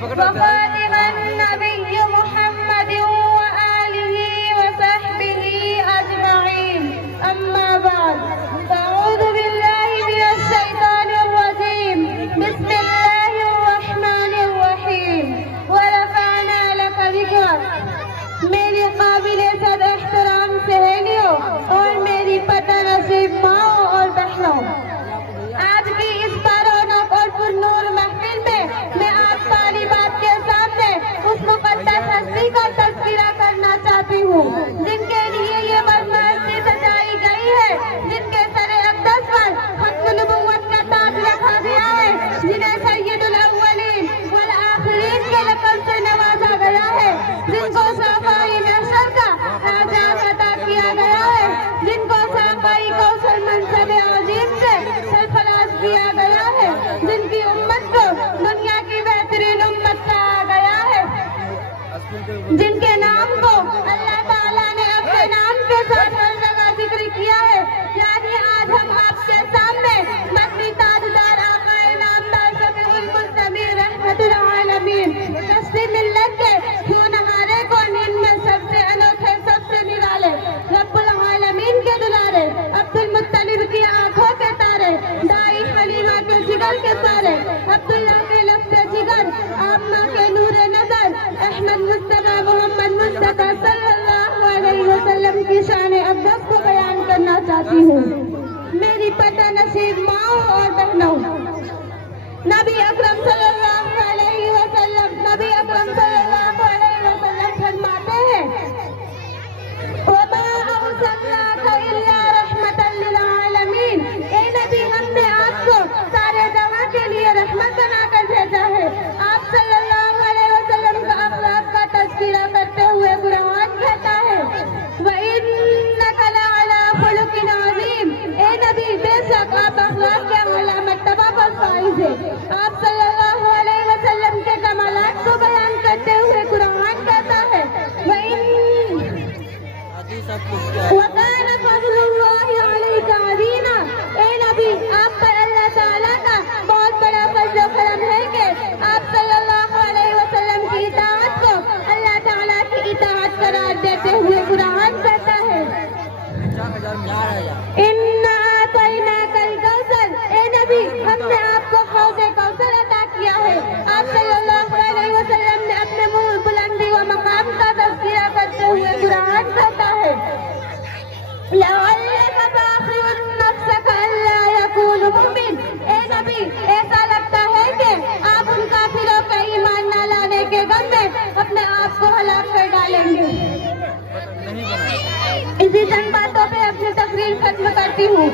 وخاتم النبي محمد وآله وصحبه أجمعين. أما بعد، فأعوذ بالله من الشيطان الرجيم. بسم الله الرحمن الرحيم. ورفعنا لك ذكرك. میری قابل صد احترام سہیلیوں اور میری پتہ نصیب ماؤں اور بہنوں، آج کی اس پرونق اور پرنور محفل میں میں آپ طالبات کے سامنے اس مقدس ہستی کا تذکرہ کرنا چاہتی ہوں جن کے لیے یہ مرمرتی سجائی گئی ہے، جن کے سر اقدس پر ختم نبوت کا تاج رکھا گیا ہے، جنہیں سید الاولین والآخرین کے لقب سے نوازا گیا ہے، جن کو صفائی محشر کا اعزاز عطا کیا گیا ہے، جن کو صفائی کوثر منصب عظیم سے سرفراز کیا گیا ہے، جن کی امت کو دنیا کی بہترین امت کہا گیا ہے، جن کے نام کو اللہ تعالیٰ نے اپنے نام کے ساتھ ہر جگہ ذکر کیا ہے، یعنی آج ہم آپ کے سامنے مدنی تاجدار آقا نامدار شفیع المذنبین رحمت العالمین کشتی ملت کے ہونہارے کو نیند میں سب سے انوکھے، سب سے نرالے، رب العالمین کے دلارے، عبد المطلب کی آنکھوں کے تارے، دائی حلیمہ کے جگر کے تارے، عبداللہ کے لفظ جگر، آمنہ کے نور نظر، احمد مصطفیٰ محمد مصطفیٰ صلی اللہ علیہ وسلم کی شان اقدس کو بیان کرنا چاہتی ہوں۔ میری پتہ نصیب ماؤں اور بہنوں، نبی اکرم صلی اللہ علیہ وسلم فرماتے ہیں وَمَا أَرْسَلْنَاكَ إِلَّا رَحْمَةً لِلْعَالَمِينَ، اے نبی ہم نے آپ کو سارے جہاں کے لیے رحمت بنا کر بھیجا ہے۔ آپ صلی اللہ علیہ وسلم کا اخلاق کا تذکرہ کرتے ہوئے قرآن کہتا ہے وَإِنَّكَ لَعَلَىٰ خُلُقٍ عَظِيمٍ، اے نبی بے شک آپ اخلاق کے اعلیٰ مرتبہ پر فائز ہیں۔ آپ صلی اللہ علیہ وسلم کے کمالات کو بیان کرتے ہوئے قرآن کہتا ہے وَكَانَ فَضْلُ اللَّهِ عَلَيْكَ عَظِيمًا، اے نبی آپ پر اللہ تعالیٰ کا بہت بڑا فضل و کرم ہے کہ آپ صلی اللہ علیہ وسلم کی اطاعت کو اللہ تعالیٰ کی اطاعت قرار دیتے ہوئے قرآن کہتا ہے اِنَّا أَعْطَيْنَاكَ الْكَوْثَرَ، اے نبی ہم نے آپ کو حوض کوثر عطا کیا ہے۔ آپ صلی اللہ علیہ وسلم نے اپنے بلندی و مقام کا تذکرہ کرتے ہوئے قرآن کہتا ہے لَعَلَّكَ بَاخِعٌ نَفْسَكَ أَلَّا يَكُونُوا مُؤْمِنِينَ، اے نبی ایسا لگتا ہے کہ آپ ان کافروں کا ایمان نہ لانے کے غم میں اپنے آپ کو ہلاک کر ڈالیں گے۔ اسی چند باتوں پہ اپنی تقریر ختم کرتی ہوں۔